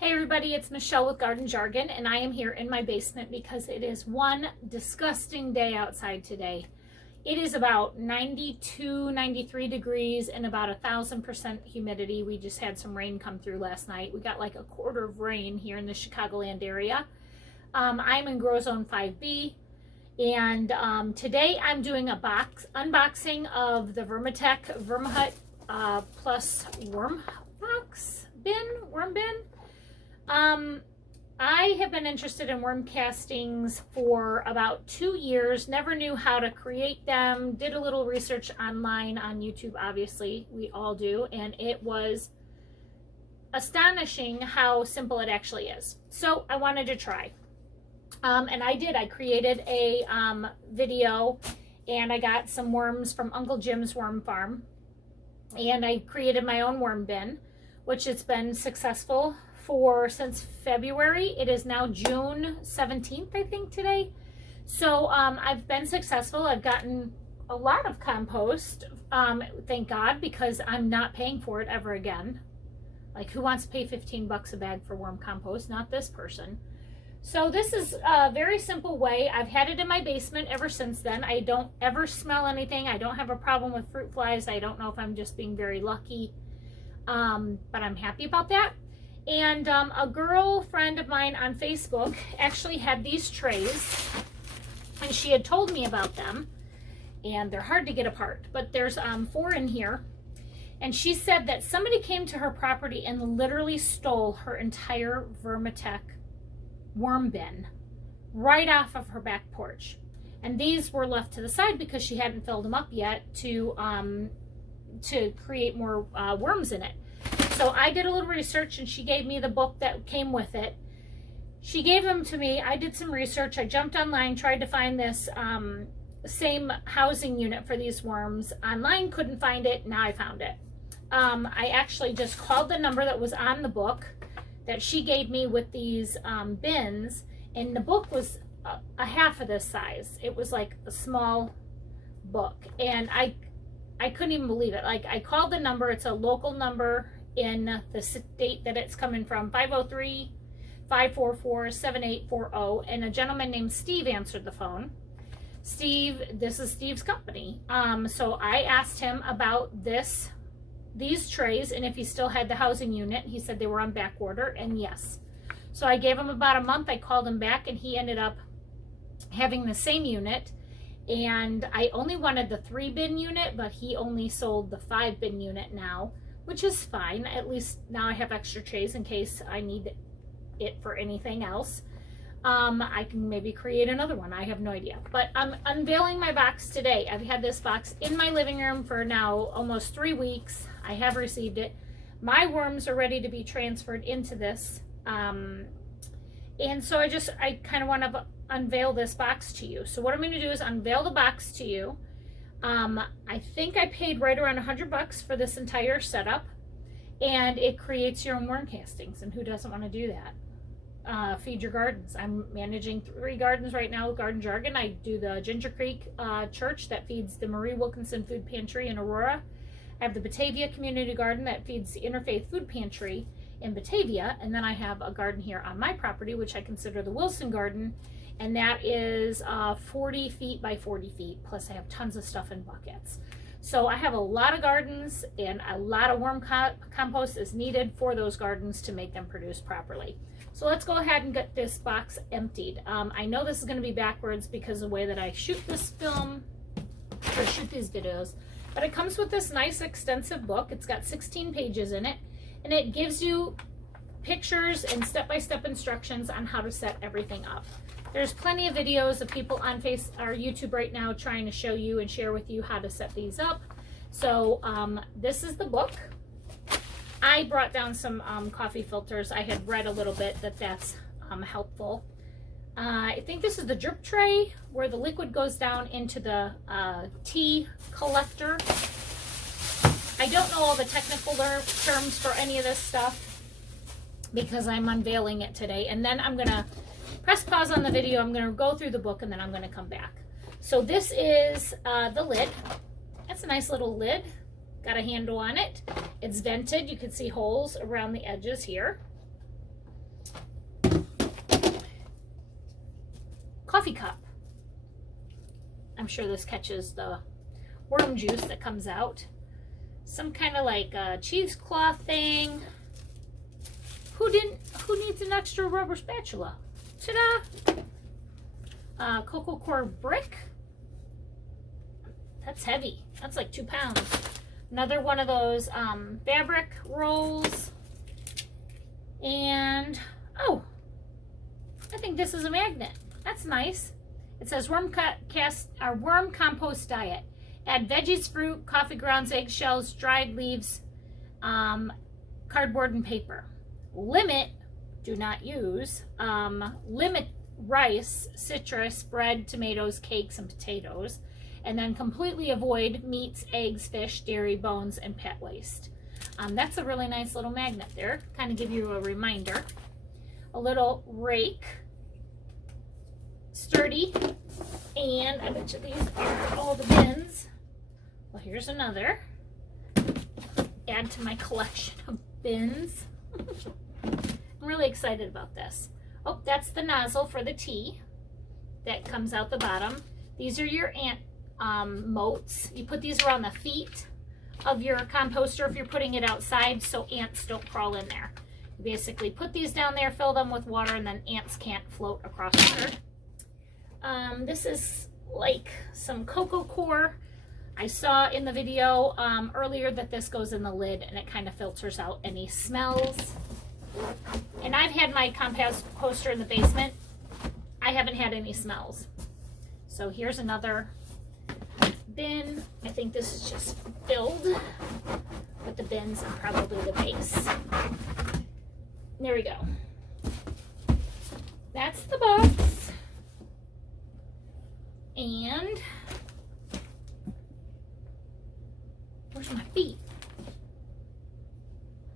Hey everybody, it's Michelle with Garden Jargon, and I am here in my basement because it is one disgusting day outside today. It is about 92, 93 degrees and about 1,000% humidity. We just had some rain come through last night. We got like a quarter of rain here in the Chicagoland area. I'm in Grow Zone 5B, and today I'm doing a unboxing of the Vermihut Plus worm bin. I have been interested in worm castings for about 2 years, never knew how to create them, did a little research online on YouTube, obviously, we all do, and it was astonishing how simple it actually is. So I wanted to try, and I did. I created a video, and I got some worms from Uncle Jim's Worm Farm, and I created my own worm bin, which has been successful since February. It is now June 17th, I think, today. So I've been successful. I've gotten a lot of compost, thank God, because I'm not paying for it ever again. Like, who wants to pay 15 bucks a bag for worm compost? Not this person. So this is a very simple way. I've had it in my basement ever since then. I don't ever smell anything. I don't have a problem with fruit flies. I don't know if I'm just being very lucky, but I'm happy about that. And a girlfriend of mine on Facebook actually had these trays, and she had told me about them, and they're hard to get apart, but there's 4 in here. And she said that somebody came to her property and literally stole her entire Vermihut worm bin right off of her back porch. And these were left to the side because she hadn't filled them up yet to create more worms in it. So I did a little research, and she gave me the book that came with it. She gave them to me. I did some research. I jumped online, tried to find this same housing unit for these worms. Online, couldn't find it. Now I found it. I actually just called the number that was on the book that she gave me with these bins, and the book was a half of this size. It was like a small book, and I couldn't even believe it. Like, I called the number. It's a local number in the state that it's coming from, 503-544-7840, and a gentleman named Steve answered the phone. Steve, this is Steve's company. So I asked him about these trays, and if he still had the housing unit. He said they were on back order, and yes. So I gave him about a month. I called him back, and he ended up having the same unit. And I only wanted the 3-bin unit, but he only sold the 5-bin unit now, which is fine. At least now I have extra trays in case I need it for anything else. I can maybe create another one. I have no idea. But I'm unveiling my box today. I've had this box in my living room for now almost 3 weeks. I have received it. My worms are ready to be transferred into this. And so I kind of want to unveil this box to you. So what I'm going to do is unveil the box to you. I think I paid right around 100 bucks for this entire setup, and it creates your own worm castings, and who doesn't want to do that? Feed your gardens. I'm managing 3 gardens right now with Garden Jargon. I do the Ginger Creek Church that feeds the Marie Wilkinson Food Pantry in Aurora. I have the Batavia Community Garden that feeds the Interfaith Food Pantry in Batavia, and then I have a garden here on my property, which I consider the Wilson Garden, and that is 40 feet by 40 feet, plus I have tons of stuff in buckets. So I have a lot of gardens, and a lot of worm compost is needed for those gardens to make them produce properly. So let's go ahead and get this box emptied. I know this is going to be backwards because of the way that I shoot this film, or shoot these videos, but it comes with this nice extensive book. It's got 16 pages in it, and it gives you pictures and step-by-step instructions on how to set everything up. There's plenty of videos of people on YouTube right now trying to show you and share with you how to set these up. So this is the book. I brought down some coffee filters. I had read a little bit that that's helpful. I think this is the drip tray where the liquid goes down into the tea collector. I don't know all the technical terms for any of this stuff because I'm unveiling it today, and then I'm going to press pause on the video. I'm going to go through the book, and then I'm going to come back. So this is the lid. That's a nice little lid. Got a handle on it. It's vented. You can see holes around the edges here. coffee cup. I'm sure this catches the worm juice that comes out. Some kind of like a cheesecloth thing. Who needs an extra rubber spatula? Ta-da! Cocoa core brick. That's heavy. That's like 2 pounds. Another one of those fabric rolls. And, oh, I think this is a magnet. That's nice. It says worm compost diet. Add veggies, fruit, coffee grounds, eggshells, dried leaves, cardboard and paper. Limit, do not use, limit rice, citrus, bread, tomatoes, cakes, and potatoes. And then completely avoid meats, eggs, fish, dairy, bones, and pet waste. That's a really nice little magnet there. Kind of give you a reminder. A little rake. Sturdy. And I bet you these are all the bins. Well, here's another. Add to my collection of bins. I'm really excited about this. Oh, that's the nozzle for the tea that comes out the bottom. These are your ant moats. You put these around the feet of your composter if you're putting it outside so ants don't crawl in there. You basically put these down there, fill them with water, and then ants can't float across the earth. This is like some cocoa core. I saw in the video earlier that this goes in the lid and it kind of filters out any smells. And I've had my composter in the basement. I haven't had any smells. So here's another bin. I think this is just filled with the bins and probably the base. There we go. That's the box. And where's my feet?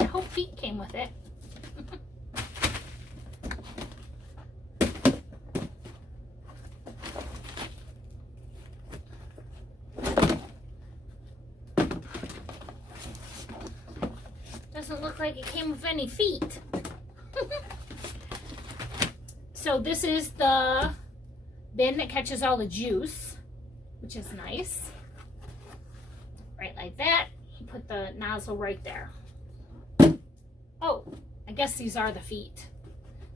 I hope feet came with it. Doesn't look like it came with any feet. So this is the bin that catches all the juice, which is nice. Right like that. You put the nozzle right there. Oh, I guess these are the feet.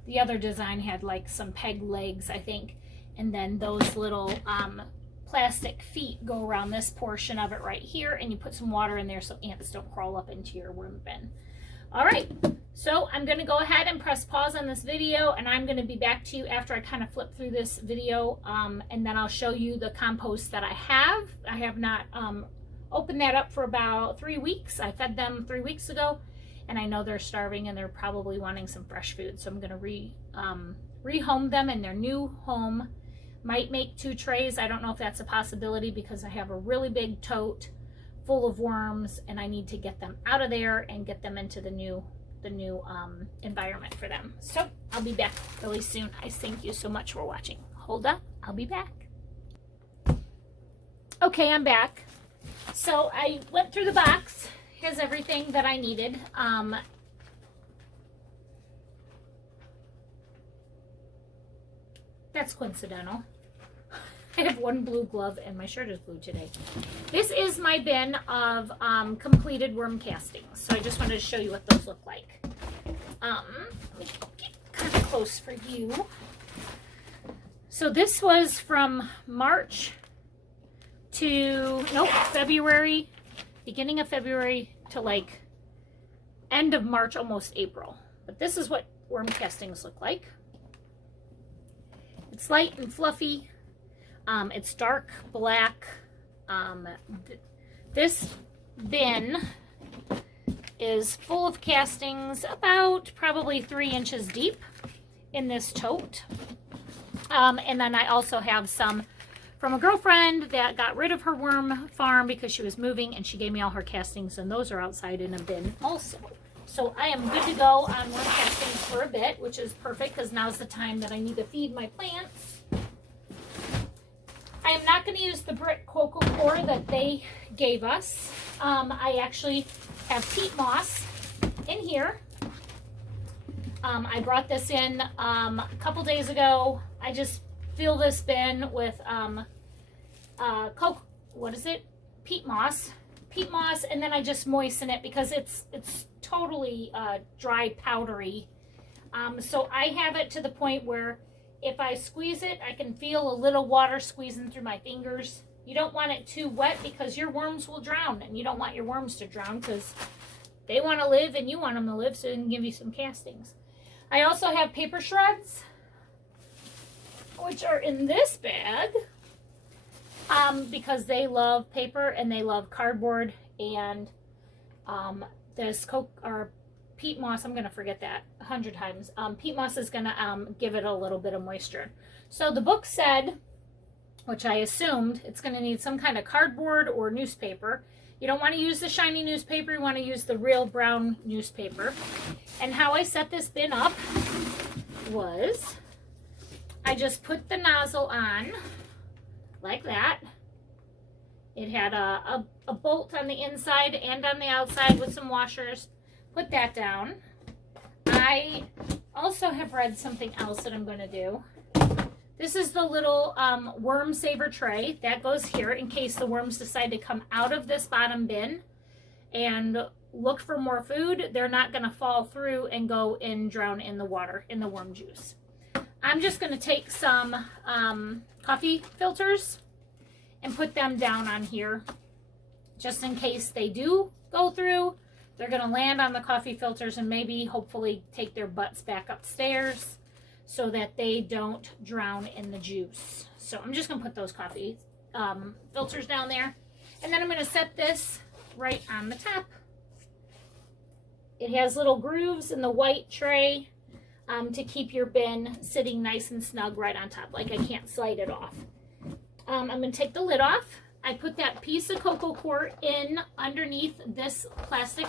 The other design had like some peg legs, I think, and then those little plastic feet go around this portion of it right here, and you put some water in there so ants don't crawl up into your worm bin. All right, so I'm going to go ahead and press pause on this video, and I'm going to be back to you after I kind of flip through this video, and then I'll show you the compost that I have. I have not opened that up for about 3 weeks. I fed them 3 weeks ago, and I know they're starving and they're probably wanting some fresh food, so I'm going to rehome them in their new home. Might make 2 trays. I don't know if that's a possibility because I have a really big tote full of worms and I need to get them out of there and get them into the new environment for them. So I'll be back really soon. I thank you so much for watching. Hold up, I'll be back. Okay, I'm back. So I went through the box. Here's everything that I needed. That's coincidental. I have one blue glove and my shirt is blue today. This is my bin of completed worm castings. So I just wanted to show you what those look like. Let me get kind of close for you. So this was from March to, February, beginning of February to like end of March, almost April. But this is what worm castings look like. It's light and fluffy. It's dark black. This bin is full of castings, about probably 3 inches deep in this tote. And then I also have some from a girlfriend that got rid of her worm farm because she was moving, and she gave me all her castings, and those are outside in a bin also. So I am good to go on worm castings for a bit, which is perfect because now's the time that I need to feed my plants. I am not going to use the brick cocoa core that they gave us. I actually have peat moss in here. I brought this in a couple days ago. I just fill this bin with what is it? Peat moss, and then I just moisten it because it's totally dry, powdery. So I have it to the point where if I squeeze it, I can feel a little water squeezing through my fingers. You don't want it too wet because your worms will drown, and you don't want your worms to drown because they want to live and you want them to live, so they can give you some castings. I also have paper shreds, which are in this bag, because they love paper and they love cardboard, and this peat moss, I'm going to forget that 100 times. Peat moss is going to give it a little bit of moisture. So the book said, which I assumed, it's going to need some kind of cardboard or newspaper. You don't want to use the shiny newspaper. You want to use the real brown newspaper. And how I set this bin up was I just put the nozzle on like that. It had a bolt on the inside and on the outside with some washers. Put that down. I also have read something else that I'm going to do. This is the little worm saver tray that goes here in case the worms decide to come out of this bottom bin and look for more food. They're not going to fall through and go and drown in the water, in the worm juice. I'm just going to take some coffee filters and put them down on here just in case they do go through. They're going to land on the coffee filters and maybe hopefully take their butts back upstairs so that they don't drown in the juice. So I'm just going to put those coffee filters down there. And then I'm going to set this right on the top. It has little grooves in the white tray to keep your bin sitting nice and snug right on top. Like I can't slide it off. I'm going to take the lid off. I put that piece of cocoa core in underneath this plastic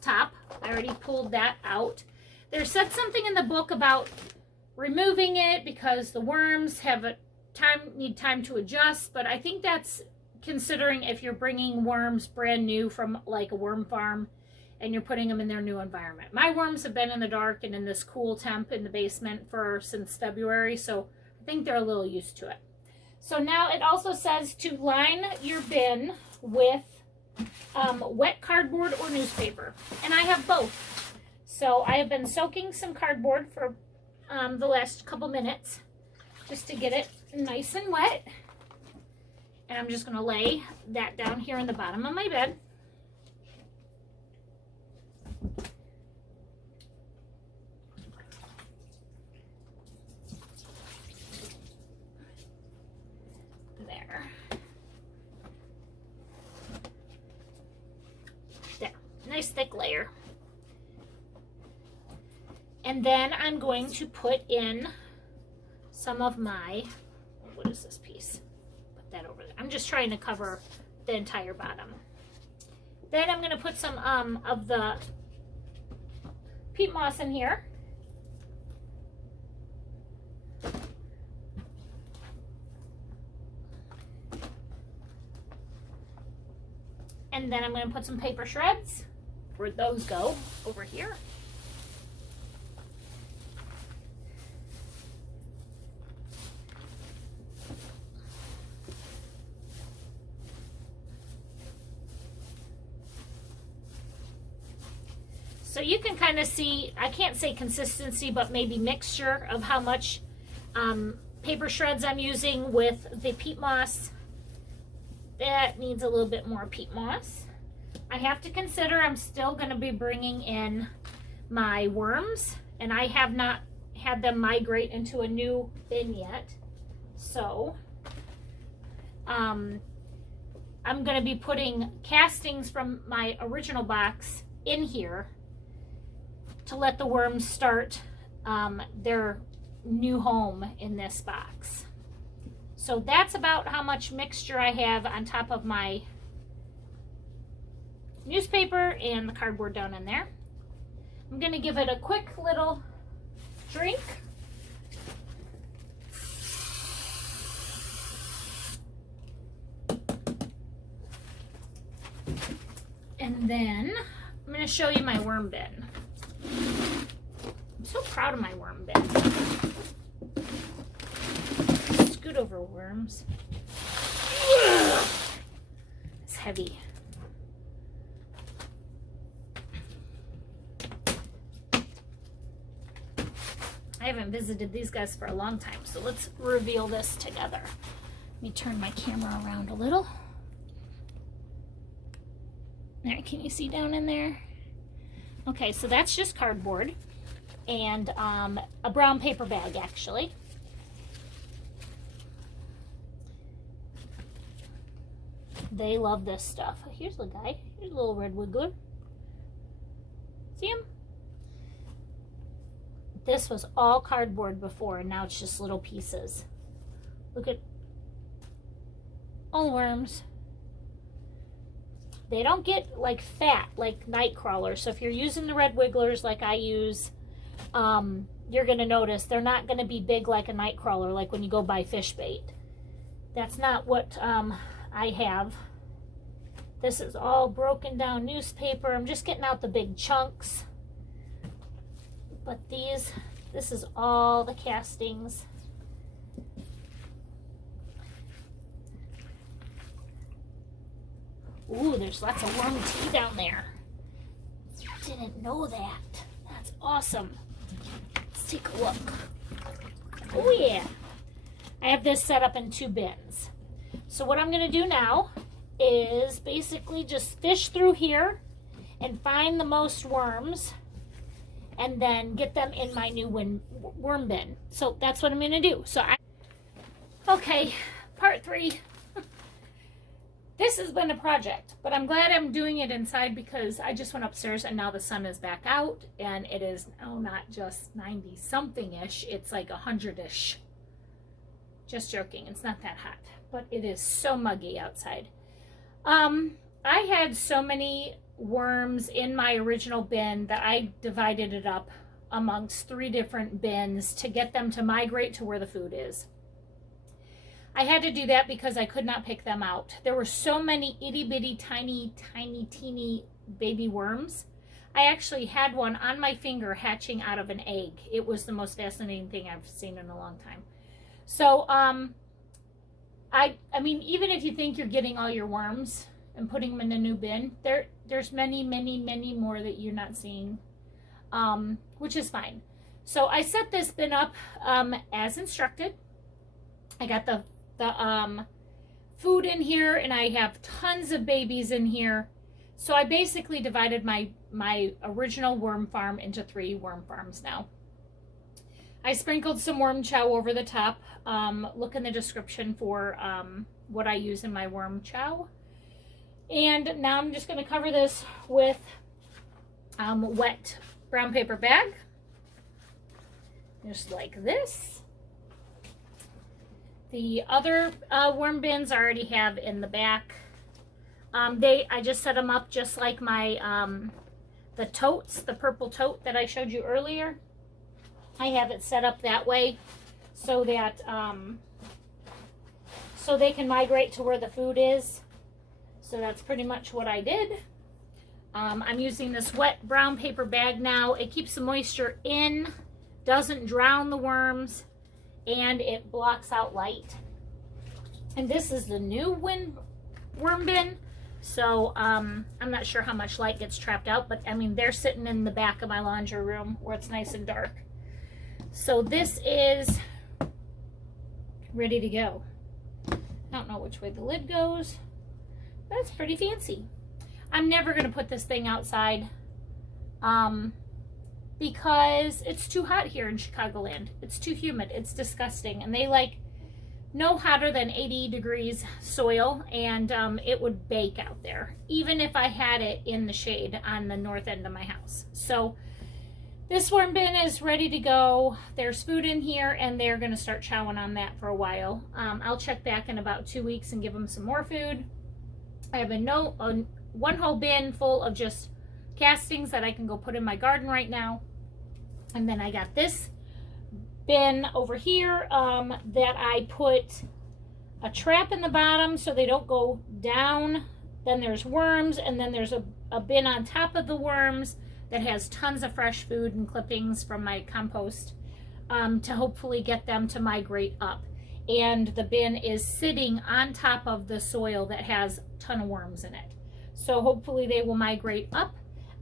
top. I already pulled that out. There said something in the book about removing it because the worms need time to adjust, but I think that's considering if you're bringing worms brand new from like a worm farm and you're putting them in their new environment. My worms have been in the dark and in this cool temp in the basement since February, so I think they're a little used to it. So now it also says to line your bin with wet cardboard or newspaper, and I have both. So I have been soaking some cardboard for the last couple minutes just to get it nice and wet, and I'm just going to lay that down here in the bottom of my bed. There, nice thick layer. And then I'm going to put in some of my, what is this piece? Put that over there. I'm just trying to cover the entire bottom. Then I'm going to put some of the peat moss in here. And then I'm going to put some paper shreds. Where'd those go? Over here. So you can kind of see, I can't say consistency, but maybe mixture of how much paper shreds I'm using with the peat moss. That needs a little bit more peat moss. I have to consider I'm still going to be bringing in my worms, and I have not had them migrate into a new bin yet. So I'm going to be putting castings from my original box in here to let the worms start their new home in this box. So that's about how much mixture I have on top of my newspaper and the cardboard down in there. I'm going to give it a quick little drink. And then I'm going to show you my worm bin. I'm so proud of my worm bin. over worms. It's heavy. I haven't visited these guys for a long time, so let's reveal this together. Let me turn my camera around a little. There, can you see down in there? Okay, so that's just cardboard and a brown paper bag, actually. They love this stuff. Here's the guy. Here's a little red wiggler. See him? This was all cardboard before, and now it's just little pieces. Look at all the worms. They don't get like fat like night crawlers. So if you're using the red wigglers like I use, you're going to notice they're not going to be big like a night crawler, like when you go buy fish bait. That's not what I have. This is all broken down newspaper. I'm just getting out the big chunks. But this is all the castings. Ooh, there's lots of worm tea down there. Didn't know that. That's awesome. Let's take a look. Oh yeah. I have this set up in 2 bins. So what I'm going to do now is basically just fish through here and find the most worms and then get them in my new worm bin. So that's what I'm going to do. Okay, part 3. This has been a project, but I'm glad I'm doing it inside because I just went upstairs and now the sun is back out and it is now not just 90 something-ish, it's like 100-ish. Just joking, it's not that hot, but it is so muggy outside. I had so many worms in my original bin that I divided it up amongst 3 different bins to get them to migrate to where the food is. I had to do that because I could not pick them out. There were so many itty bitty tiny teeny baby worms. I actually had one on my finger hatching out of an egg. It was the most fascinating thing I've seen in a long time. So I mean, even if you think you're getting all your worms and putting them in a new bin, there's many more that you're not seeing, which is fine. So I set this bin up as instructed. I got the food in here and I have tons of babies in here. So I basically divided my original worm farm into 3 worm farms now. I sprinkled some worm chow over the top. Look in the description for what I use in my worm chow. And now I'm just going to cover this with wet brown paper bag. Just like this. The other worm bins I already have in the back. I just set them up just like my the totes, the purple tote that I showed you earlier. I have it set up that way so that so they can migrate to where the food is. So that's pretty much what I did. I'm using this wet brown paper bag now. It keeps the moisture in, doesn't drown the worms, and it blocks out light. And this is the new worm bin, so I'm not sure how much light gets trapped out, but I mean, they're sitting in the back of my laundry room where it's nice and dark. So this is ready to go. I don't know which way the lid goes. That's pretty fancy. I'm never going to put this thing outside because it's too hot here in Chicagoland. It's too humid. It's disgusting. And they like no hotter than 80 degrees soil, and it would bake out there, even if I had it in the shade on the north end of my house. So this worm bin is ready to go. There's food in here, and they're going to start chowing on that for a while. I'll check back in about 2 weeks and give them some more food. I have one whole bin full of just castings that I can go put in my garden right now. And then I got this bin over here that I put a trap in the bottom so they don't go down. Then there's worms, and then there's a bin on top of the worms that has tons of fresh food and clippings from my compost to hopefully get them to migrate up. and the bin is sitting on top of the soil that has a ton of worms in it. So hopefully they will migrate up.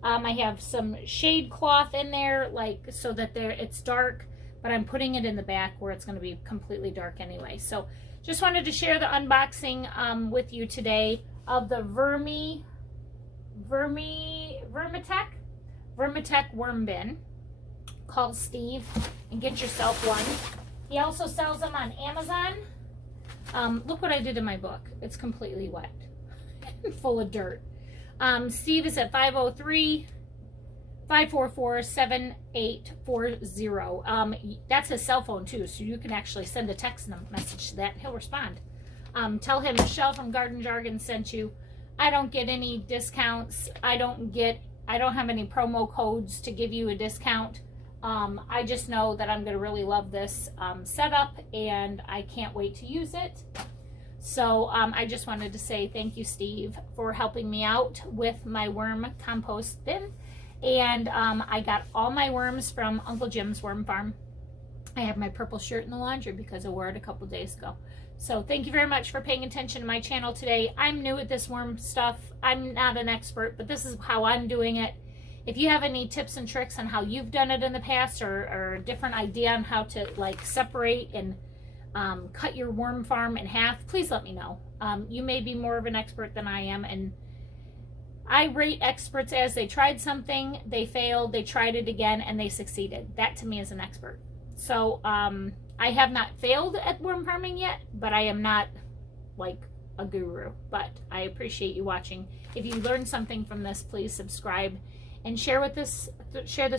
I have some shade cloth in there, like so that it's dark, but I'm putting it in the back where it's going to be completely dark anyway. So just wanted to share the unboxing with you today of the Vermitech worm bin. Call Steve and get yourself one. He also sells them on Amazon. Look what I did in my book. It's completely wet, full of dirt. Steve is at 503-544-7840. That's his cell phone too, so you can actually send a text message to that and he'll respond. Tell him Michelle from Garden Jargon sent you. I don't get any discounts. I don't have any promo codes to give you a discount. I just know that I'm going to really love this setup, and I can't wait to use it. So I just wanted to say thank you, Steve, for helping me out with my worm compost bin. And I got all my worms from Uncle Jim's Worm Farm. I have my purple shirt in the laundry because I wore it a couple days ago. So thank you very much for paying attention to my channel today. I'm new at this worm stuff. I'm not an expert, but this is how I'm doing it. If you have any tips and tricks on how you've done it in the past, or a different idea on how to like separate and cut your worm farm in half, please let me know. You may be more of an expert than I am, and I rate experts as they tried something, they failed, they tried it again, and they succeeded. That to me is an expert. So I have not failed at worm farming yet, but I am not like a guru. But I appreciate you watching. If you learned something from this, please subscribe and share this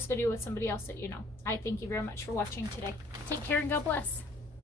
video with somebody else that you know. I thank you very much for watching today. Take care and God bless.